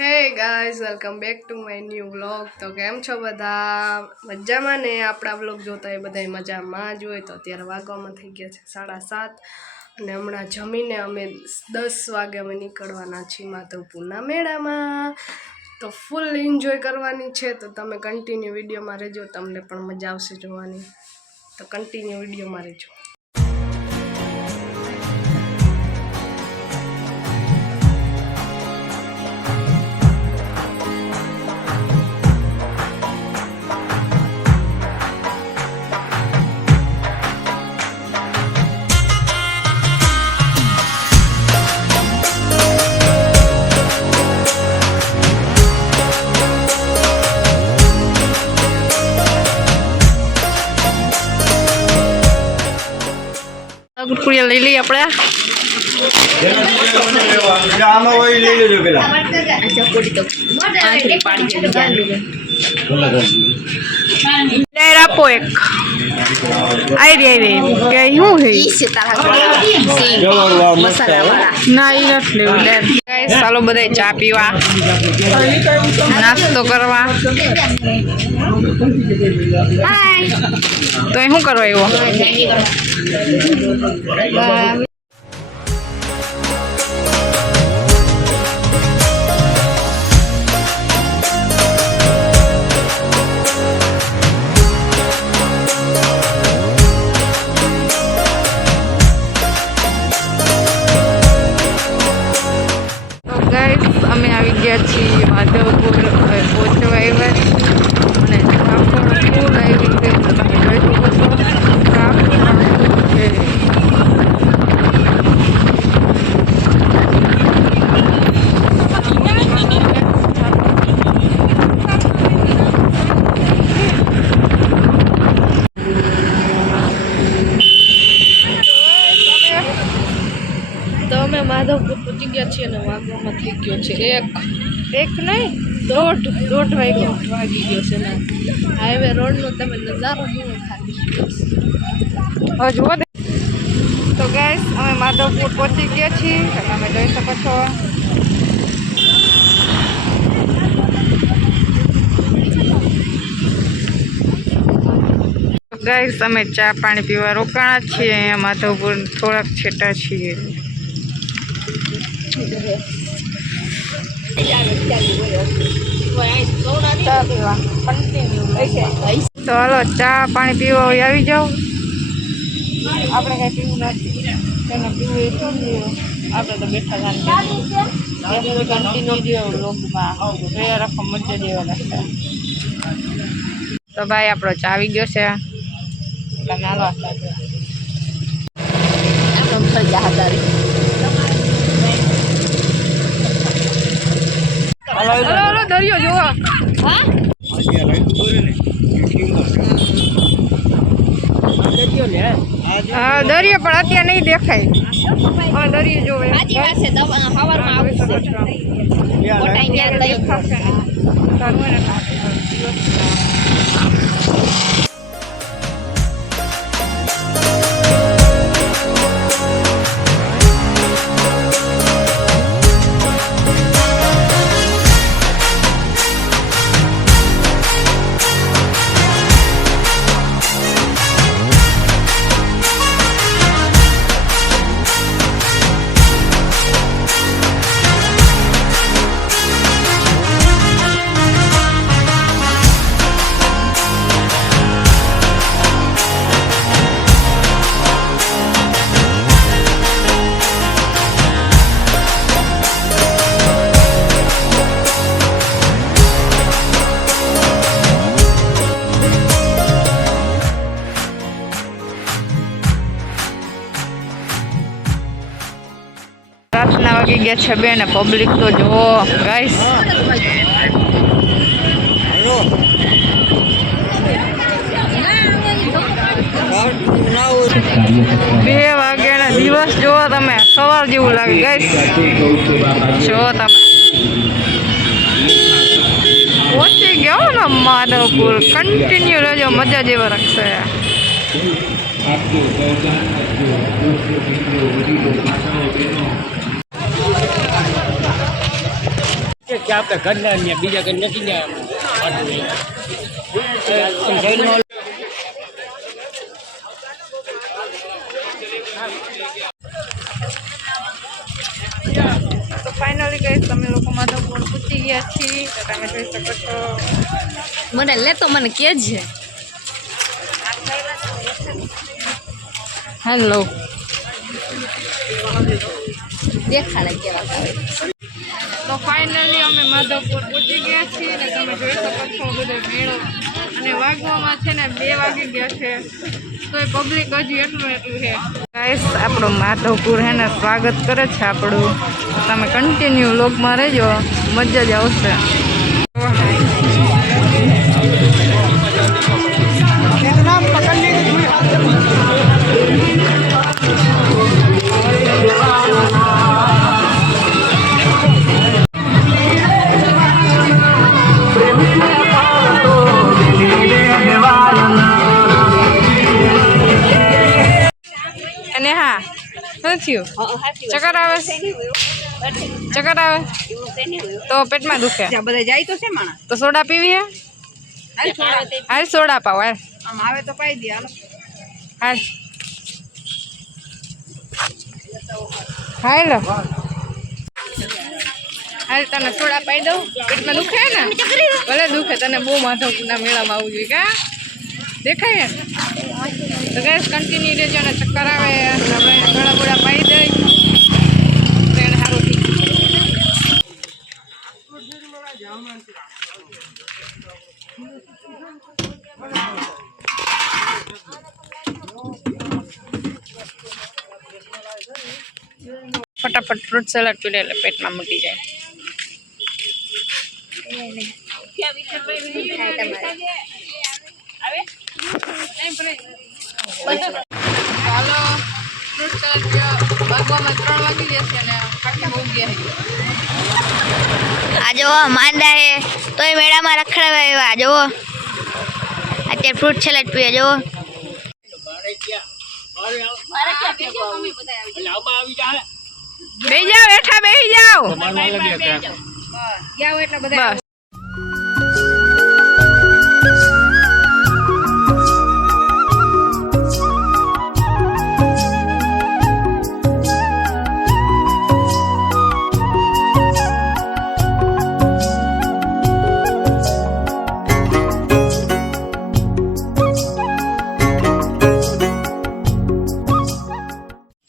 Hey guys welcome back to my new vlog. તો કેમ છો બધા? મજામાં ને? આપણા વ્લોગ જોતા એ બધા મજામાં જ હોય. તો અત્યારે વાગવામાં થઈ ગયા છે 7:30 અને હમણાં જમીને અમે 10 વાગે અમે નીકળવાના છીએ માધવપુરના મેળામાં. તો ફૂલ એન્જોય કરવાની છે. તો તમે કન્ટિન્યુ વિડીયોમાં રહેજો, તમને પણ મજા આવશે જોવાની. તો કન્ટિન્યુ વિડીયોમાં રહેજો. ગુટકુડિયા લઈ લઈએ આપણે. આપો એક આઈ કે શું ના એ નથી લેવું. ચાલો બધા ચા પીવા, નાસ્તો કરવા. તો એ શું કરવા આવ્યો? અમે આવી ગયા છીએ માધવપુર પહોંચવા આવ્યા અને ફૂલ આવી છે. તમે જોઈ શકો છો છે. તો અમે માધવપુર પહોંચી ગયા છીએ અને વાગવામાં થઈ ગયો છે એક નહીં દોઢ વાગી ગયો છે ને. હાઈવે રોડનો તમે નજારો જુઓ ખાલી. જુઓ તો ગાઈસ અમે માધવપુર પહોંચી ગયા છીએ. તમે જોઈ શકો છો. ગાઈસ અમે ચા પાણી પીવા રોકાણા છીએ અહીંયા માધવપુર થોડાક છેટા છીએ. તો હાલો ચા પાણી પીવા આવી જાઓ. આપણે કઈ પીવું નથી, તેને પીવું એ પીવું. આપણે તો બેઠા કન્ટિન્યુ લોકમાં જોયા રાખો, મજા જેવા લાગશે. તો ભાઈ આપણો ચા આવી ગયો છે. તમે હાલો હલો દરિયો જોવો. હા દરિયો પણ અત્યારે નહીં દેખાય. હા દરિયો જોવે. રાતના વાગી ગયા છે 2 ને પબ્લિક તો જુઓ ગાઈસ. 2 વાગ્યાના દિવસ જોવો તમે, સવાર જેવું લાગે ગાઈસ. જો તમે પહોંચી ગયો ને માધવપુર. કન્ટિન્યુ રહેજો, મજા જેવો રાખશે. કે આપણે ઘરના ને બીજા કંઈ નથી ને તો ફાઇનલી ગઈ તમે લોકો માધવપુર પૂછી ગયા છીએ તો તમે જોઈ શકો છો. મને લે તો મને કે છે. હેલો દેખાડે કેવા આવે. તો ફાઇનલી અમે માધવપુર પૂછી ગયા છીએ ને તમે જોઈ શકો છો બધો મેળો અને વાગવામાં છે ને 2 વાગી ગયા છે તો એ પબ્લિક હજી એટલું છે. ગાઈસ આપણું માધવપુર હે ને સ્વાગત કરે છે આપણું. તમે કન્ટિન્યુ લોગમાં રહેજો, મજા જ આવશે. અને હા શું થયું? ચક્કર આવે છે? ચક્કર આવે તો પેટમાં દુખે બધા જાય તો છે માણા. તો સોડા પીવી હે? હાલ સોડા પાવ હાલ. આમ આવે તો પાઈ દે હાલો. હાલ હાલ હાલ તને સોડા પાઈ દઉં. પેટમાં દુખે ને? ભલે દુખે, તને બહુ માધવપુરના મેળામાં આવવું જોઈએ કા? દેખાય ને? તો ગેસ કન્ટિન્યુ રહેજો ને ચક્કર આવે આપણે થોડા બોડા પાઈ દઈ તો એને સારું થઈ ફટાફટ ફ્રૂટ સલાડ પી લે એટલે પેટમાં મૂકી જાય. હાલો ફ્રૂટ સલાડ ભાગવામાં 3 વાગી જશે અને ખાખી બહુ ગયા. આ જો માંદા હે તોય મેળામાં રખડાવે એવા જો અત્યારે ફ્રૂટ સલાડ પીએ જો. બેહી જાઓ, હેઠા બેહી જાઓ. બસ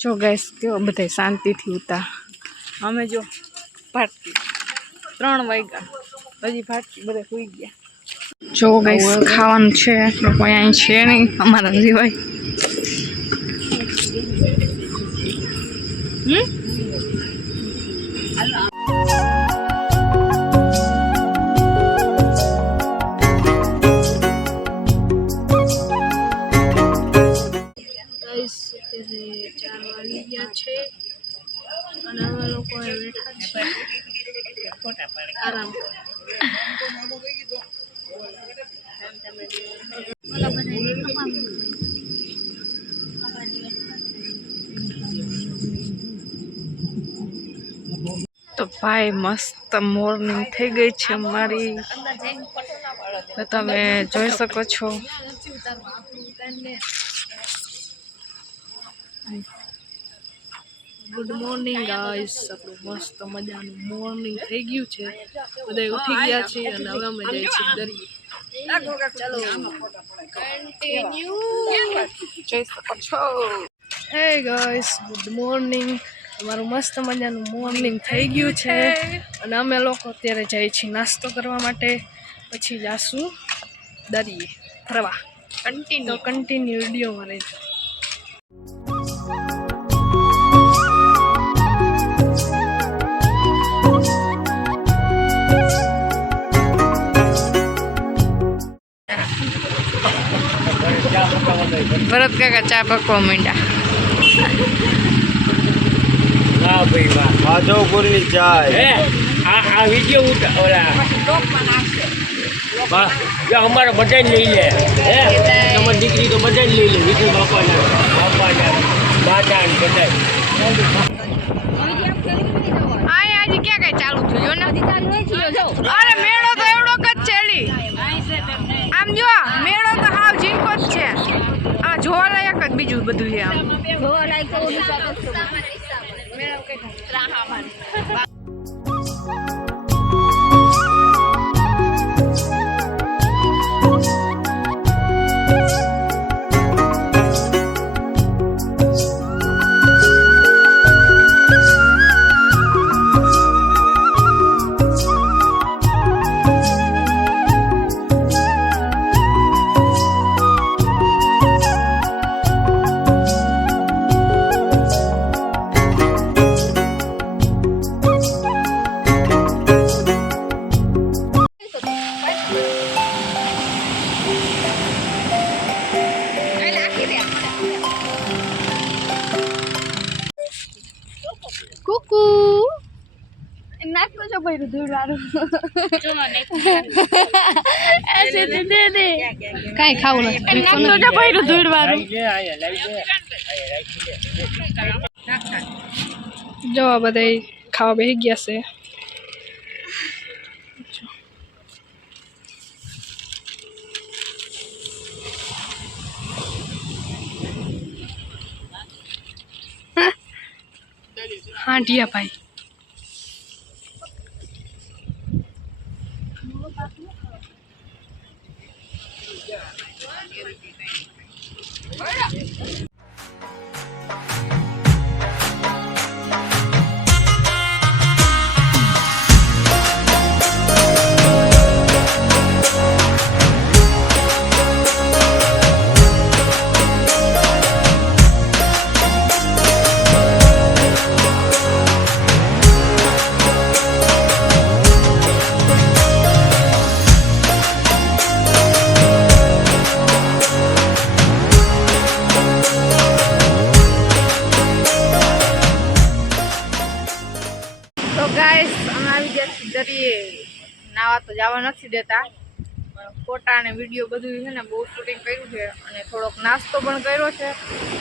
જો ગાઈસ કેવો બધા શાંતિથી ઉતા. અમે જો ભારતી 3 વાગ્યા હજી ભારતી બધા સુઈ ગયા. જો ગાઈસ ખાવાનું છે લોકો અહીં છે નહીં અમારા સિવાય. છે અને અમે લોકો બેઠા છીએ આરામ તો ભાઈ મસ્ત મોર્નિંગ થઈ ગઈ છે અમારી. તો તમે જોઈ શકો છો. Good morning guys. આપણું મસ્ત મજાનું મોર્નિંગ થઈ ગયું છે. બધા ઉઠી ગયા છે અને હવે અમે જઈએ છીએ દરિયે. ચાલો કન્ટિન્યુ જોઈ શકો છો. હે ગાઈસ ગુડ મોર્નિંગ. અમારું મસ્ત મજાનું મોર્નિંગ થઈ ગયું છે અને અમે લોકો અત્યારે જઈએ છીએ નાસ્તો કરવા માટે. પછી જાશું દરિયે ફરવા. કન્ટિન્યુ વિડીયોમાં રહેજો. ભરત કાકા ચા પકવા માંડ્યા. વાહ ભાઈ વાહ, માધવપુરની ચાય. આ વિડીયો ઓલા અમારા બધા લઈ લે. તમારી દીકરી તો બધા લઈ લે. વિજય બાપાના માતા બધા. આજ હજી ક્યાં કઈ ચાલુ થયું જો ને અરે મેળો તો એવડો જ છે એલી આમ જો મેળો તો હાવ ઝીણકો જ છે આ જોવા લાયક જ બીજું બધું છે આમ કુકુ નાખતો છો ભાઈ ધૂળ વાળું એસે દે દે કાઈ ખાવું નથી નાખતો છો ભાઈ ધૂળ વાળું જો આ બધા ખાવા બેસી ગયા છે હાંડિયા ભાઈ તો ગાઈસ અમે આવી ગયા છીએ દરિયે નાવા તો જવા નથી દેતા પણ ફોટા અને વિડીયો બધું છે ને બહુ શૂટિંગ કર્યું છે અને થોડોક નાસ્તો પણ કર્યો છે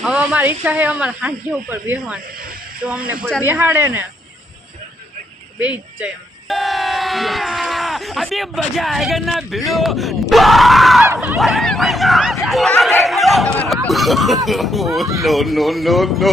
હવે અમારી ઈચ્છા છે અમારે હાંજી ઉપર બેસવાની તો અમને કોઈ બેહાડે ને બેસી જ જાય अभी मजा आएगा ना भिड़ो No, no, no, no.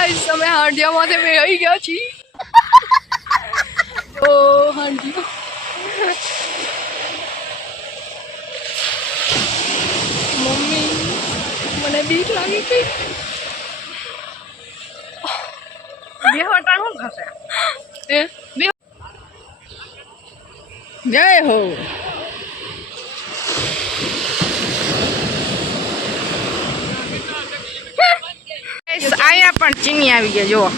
Guys અમે હાંડિયામાંથી બેસી ગયા છીએ ઓ હાંડિયા મમ્મી મને બીક લાગી ગઈ બેહવાટા શું થશે એ જય હો અહીંયા પણ ચીની આવી ગયા જુઓ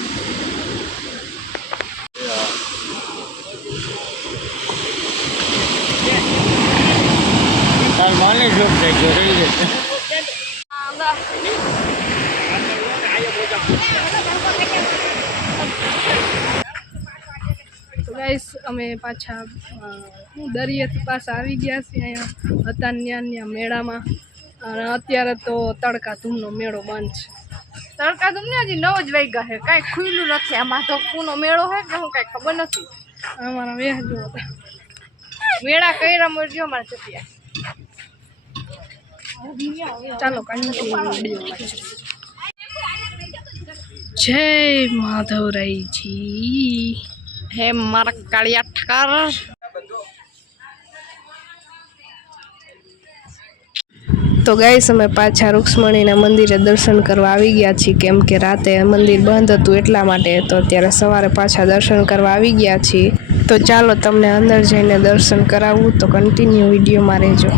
તાર માને જોક થઈ ગયો રહી જશે તો ગાઈસ અમે પાછા દરિયેથી પાછા આવી ગયા છીએ અહીંયા હતા ત્યાં મેળામાં અને અત્યારે તો તડકા ધૂમનો મેળો બંધ છે તડકા ધૂમને હજી 9 જ વાગ્યા છે કાંઈ ખુલ્લું નથી આમાં તો કુનો મેળો છે કે હું કાંઈ ખબર નથી અમારા વેહ જો મેળા કર્યા મળજો અમારે ચપિયા ચાલો કન્ટિન્યુ જય માધવરાયજી હે મારા કાળિયા ઠાકર તો ગાઈસ અમે પાછા રૂક્ષ્મણીના મંદિરે દર્શન કરવા આવી ગયા છીએ કેમ કે રાતે મંદિર બંધ હતું એટલા માટે તો અત્યારે સવારે પાછા દર્શન કરવા આવી ગયા છીએ તો ચાલો તમને અંદર જઈને દર્શન કરાવું, તો કન્ટિન્યુ વિડીયોમાં રહેજો.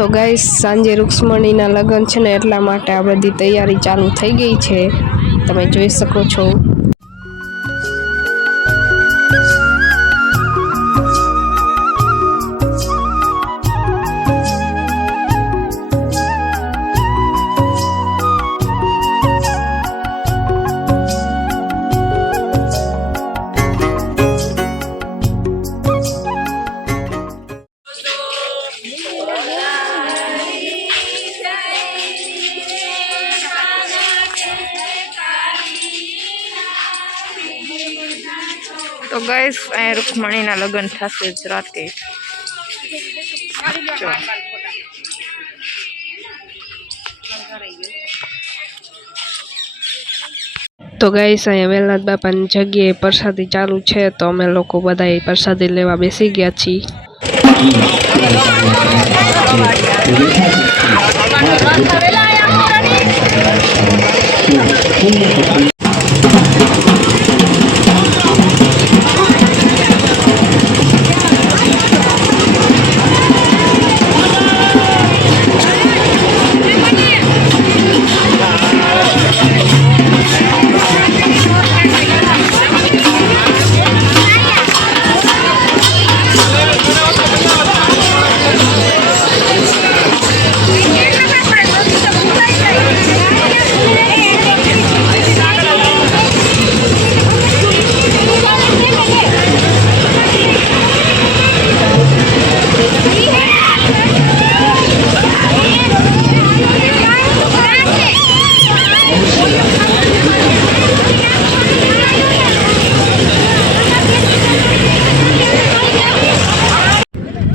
તો ગાઈસ સાંજે રૂક્ષ્મણીના લગ્ન છે ને, એટલા માટે આ બધી તૈયારી ચાલુ થઈ ગઈ છે, તમે જોઈ શકો છો. તો ગાઈસ અહીંયા રૂક્ષ્મણીના લગ્ન થશે જ રાતે. તો ગાઈસ અહીંયા વેલનાથ બાપાની જગ્યાએ પ્રસાદી ચાલુ છે, તો અમે લોકો બધા પ્રસાદી લેવા બેસી ગયા છીએ.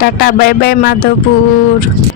Tata bye bye Madhopur.